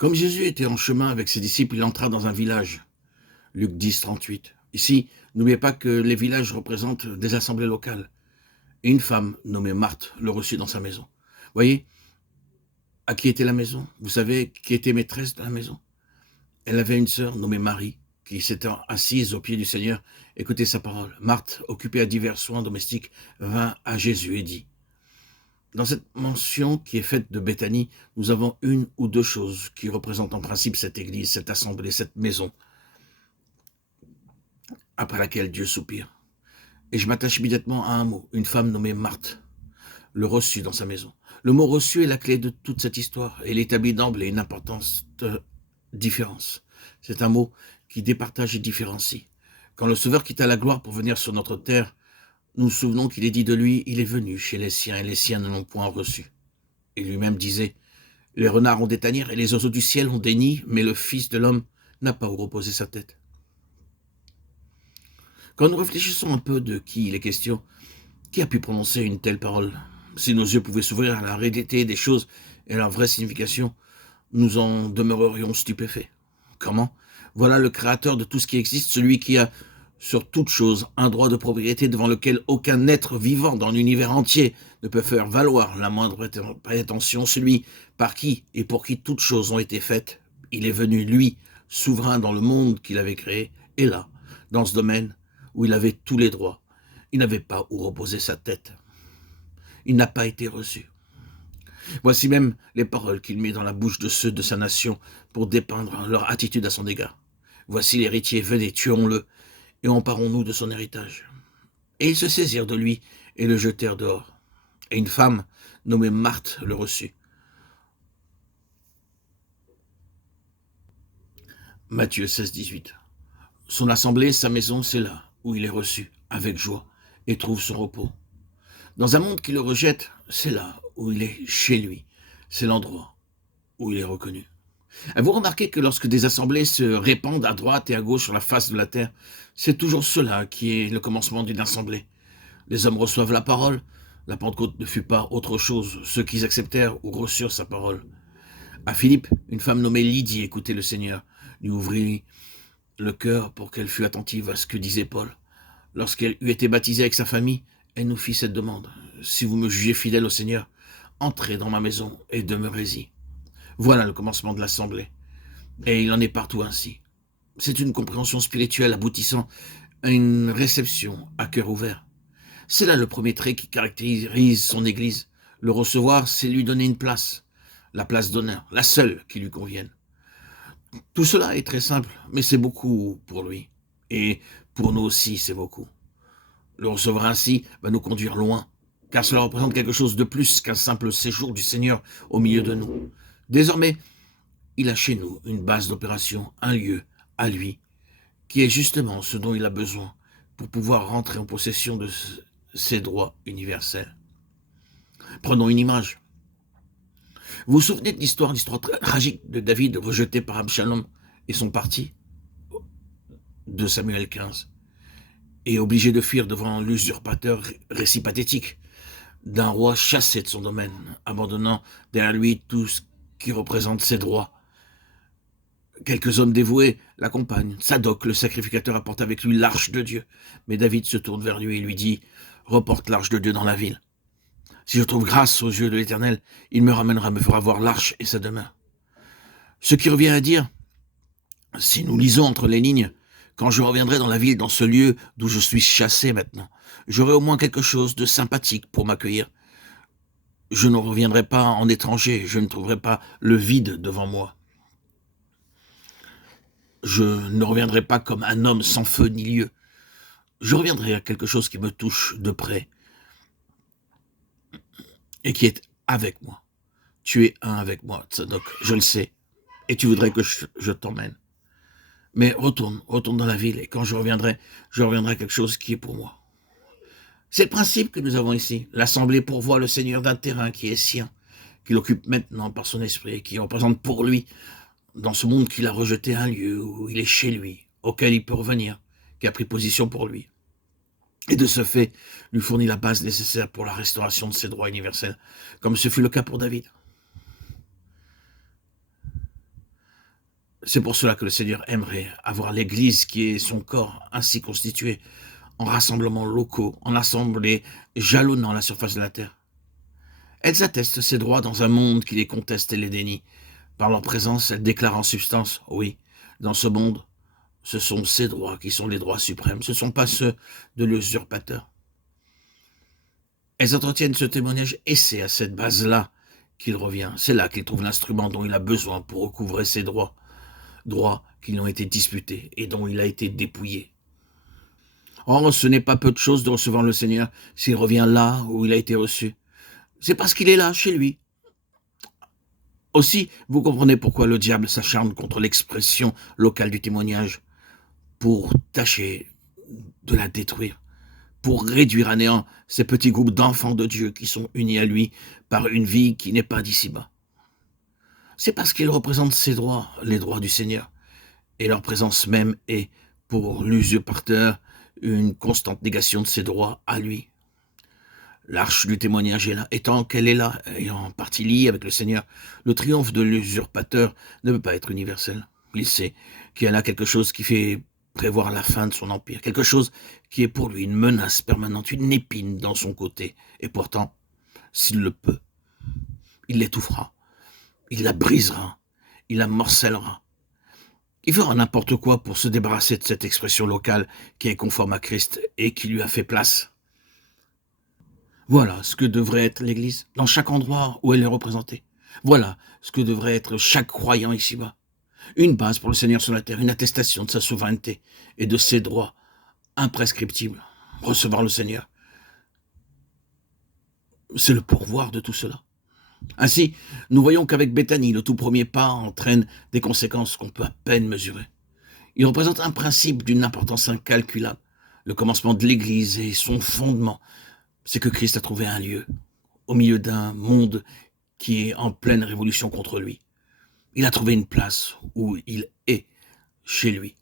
Comme Jésus était en chemin avec ses disciples, il entra dans un village. Luc 10, 38. Ici, n'oubliez pas que les villages représentent des assemblées locales. Et une femme nommée Marthe le reçut dans sa maison. Voyez, à qui était la maison? Vous savez qui était maîtresse de la maison? Elle avait une sœur nommée Marie, qui s'étant assise aux pieds du Seigneur, écoutait sa parole. Marthe, occupée à divers soins domestiques, vint à Jésus et dit: dans cette mention qui est faite de Béthanie, nous avons une ou deux choses qui représentent en principe cette église, cette assemblée, cette maison, après laquelle Dieu soupire. Et je m'attache immédiatement à un mot, une femme nommée Marthe, le reçut dans sa maison. Le mot reçu est la clé de toute cette histoire, et il établit d'emblée une importance de différence. C'est un mot qui départage et différencie. Quand le Sauveur quitta la gloire pour venir sur notre terre, nous nous souvenons qu'il est dit de lui: il est venu chez les siens, et les siens ne l'ont point reçu. Et lui-même disait: les renards ont des tanières, et les oiseaux du ciel ont des nids, mais le Fils de l'homme n'a pas où reposer sa tête. Quand nous réfléchissons un peu de qui il est question, qui a pu prononcer une telle parole? Si nos yeux pouvaient s'ouvrir à la réalité des choses et à leur vraie signification, nous en demeurerions stupéfaits. Comment? Voilà le créateur de tout ce qui existe, celui qui a sur toute chose un droit de propriété devant lequel aucun être vivant dans l'univers entier ne peut faire valoir la moindre prétention, celui par qui et pour qui toutes choses ont été faites. Il est venu, lui, souverain dans le monde qu'il avait créé, et là, dans ce domaine où il avait tous les droits, il n'avait pas où reposer sa tête. Il n'a pas été reçu. Voici même les paroles qu'il met dans la bouche de ceux de sa nation pour dépeindre leur attitude à son égard. Voici l'héritier, venez, tuons-le, et emparons-nous de son héritage. Et ils se saisirent de lui et le jetèrent dehors. Et une femme nommée Marthe le reçut. Matthieu 16, 18. Son assemblée, sa maison, c'est là où il est reçu, avec joie, et trouve son repos. Dans un monde qui le rejette, c'est là où il est chez lui. C'est l'endroit où il est reconnu. Vous remarquez que lorsque des assemblées se répandent à droite et à gauche sur la face de la terre, c'est toujours cela qui est le commencement d'une assemblée. Les hommes reçoivent la parole. La Pentecôte ne fut pas autre chose. Ceux qui acceptèrent ou reçurent sa parole. À Philippe, une femme nommée Lydie écoutait le Seigneur, lui ouvrit le cœur pour qu'elle fût attentive à ce que disait Paul. Lorsqu'elle eut été baptisée avec sa famille, elle nous fit cette demande: si vous me jugez fidèle au Seigneur, entrez dans ma maison et demeurez-y. Voilà le commencement de l'assemblée. Et il en est partout ainsi. C'est une compréhension spirituelle aboutissant à une réception à cœur ouvert. C'est là le premier trait qui caractérise son Église. Le recevoir, c'est lui donner une place, la place d'honneur, la seule qui lui convienne. Tout cela est très simple, mais c'est beaucoup pour lui. Et pour nous aussi, c'est beaucoup. Le recevoir ainsi va nous conduire loin, car cela représente quelque chose de plus qu'un simple séjour du Seigneur au milieu de nous. Désormais, il a chez nous une base d'opération, un lieu à lui, qui est justement ce dont il a besoin pour pouvoir rentrer en possession de ses droits universels. Prenons une image. Vous vous souvenez de l'histoire tragique de David rejeté par Absalom et son parti de Samuel 15, et obligé de fuir devant l'usurpateur, récit pathétique d'un roi chassé de son domaine, abandonnant derrière lui tout ce qui représente ses droits. Quelques hommes dévoués l'accompagnent. Sadoc, le sacrificateur, apporte avec lui l'arche de Dieu. Mais David se tourne vers lui et lui dit: reporte l'arche de Dieu dans la ville. Si je trouve grâce aux yeux de l'Éternel, il me ramènera, me fera voir l'arche et sa demeure. Ce qui revient à dire, si nous lisons entre les lignes, quand je reviendrai dans la ville, dans ce lieu d'où je suis chassé maintenant, j'aurai au moins quelque chose de sympathique pour m'accueillir. Je ne reviendrai pas en étranger, je ne trouverai pas le vide devant moi. Je ne reviendrai pas comme un homme sans feu ni lieu. Je reviendrai à quelque chose qui me touche de près et qui est avec moi. Tu es un avec moi, Tzadok, je le sais, et tu voudrais que je t'emmène. Mais retourne dans la ville, et quand je reviendrai à quelque chose qui est pour moi. C'est le principe que nous avons ici. L'Assemblée pourvoit le Seigneur d'un terrain qui est sien, qu'il occupe maintenant par son esprit, et qui représente pour lui, dans ce monde qu'il a rejeté, un lieu où il est chez lui, auquel il peut revenir, qui a pris position pour lui. Et de ce fait, lui fournit la base nécessaire pour la restauration de ses droits universels, comme ce fut le cas pour David. C'est pour cela que le Seigneur aimerait avoir l'Église qui est son corps ainsi constitué, en rassemblements locaux, en assemblées jalonnant la surface de la terre. Elles attestent ces droits dans un monde qui les conteste et les dénie. Par leur présence, elles déclarent en substance, oui, dans ce monde, ce sont ces droits qui sont les droits suprêmes, ce ne sont pas ceux de l'usurpateur. Elles entretiennent ce témoignage et c'est à cette base-là qu'il revient. C'est là qu'il trouve l'instrument dont il a besoin pour recouvrer ses droits, droits qui lui ont été disputés et dont il a été dépouillé. Or, ce n'est pas peu de chose de recevoir le Seigneur s'il revient là où il a été reçu. C'est parce qu'il est là, chez lui. Aussi, vous comprenez pourquoi le diable s'acharne contre l'expression locale du témoignage, pour tâcher de la détruire, pour réduire à néant ces petits groupes d'enfants de Dieu qui sont unis à lui par une vie qui n'est pas d'ici-bas. C'est parce qu'ils représentent ses droits, les droits du Seigneur, et leur présence même est, pour l'usurpateur, une constante négation de ses droits à lui. L'arche du témoignage est là, et tant qu'elle est là, et en partie liée avec le Seigneur, le triomphe de l'usurpateur ne peut pas être universel. Il sait qu'il y a là quelque chose qui fait prévoir la fin de son empire, quelque chose qui est pour lui une menace permanente, une épine dans son côté. Et pourtant, s'il le peut, il l'étouffera, il la brisera, il la morcellera. Il fera n'importe quoi pour se débarrasser de cette expression locale qui est conforme à Christ et qui lui a fait place. Voilà ce que devrait être l'Église, dans chaque endroit où elle est représentée. Voilà ce que devrait être chaque croyant ici-bas. Une base pour le Seigneur sur la terre, une attestation de sa souveraineté et de ses droits imprescriptibles. Recevoir le Seigneur, c'est le pourvoir de tout cela. Ainsi, nous voyons qu'avec Béthanie, le tout premier pas entraîne des conséquences qu'on peut à peine mesurer. Il représente un principe d'une importance incalculable. Le commencement de l'Église et son fondement, c'est que Christ a trouvé un lieu au milieu d'un monde qui est en pleine révolution contre lui. Il a trouvé une place où il est chez lui.